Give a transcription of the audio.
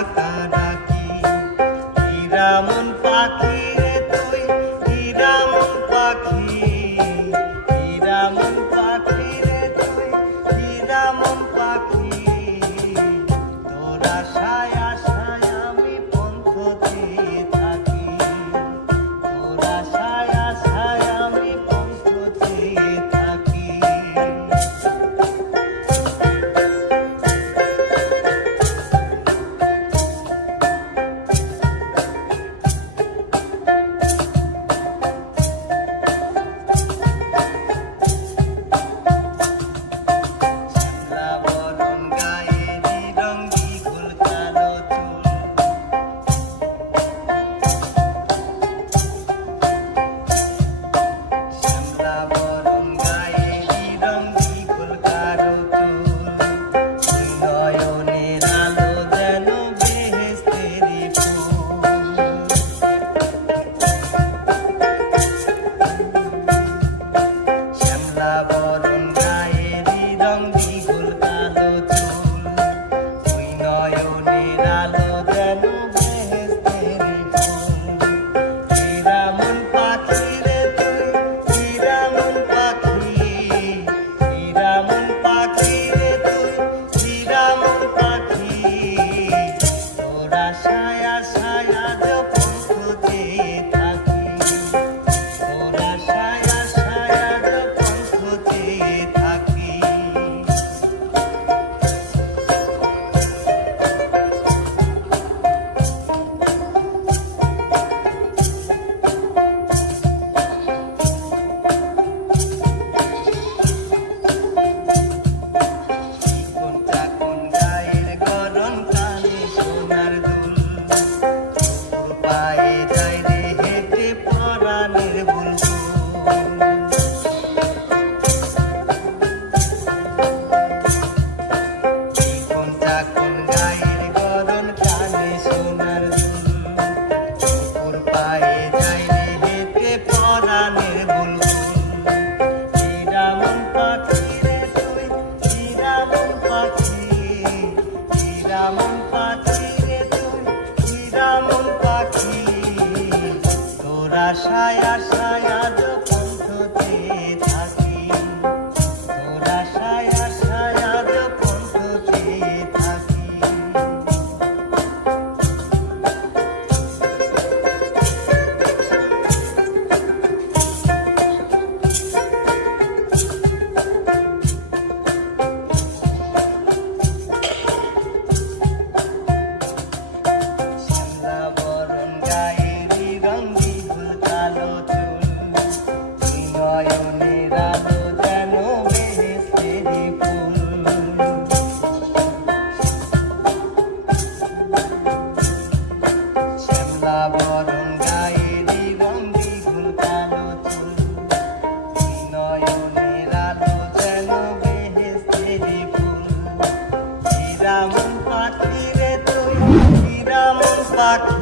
Tatana. আশায় আজ সাদা বরং গায়ে জীবন দ্বিগুণ কালো চুল। নয়নের আলো যেন বেহেস্তে ফুল। শ্রীরাম পাখিরে তুই শ্রীরাম পাখি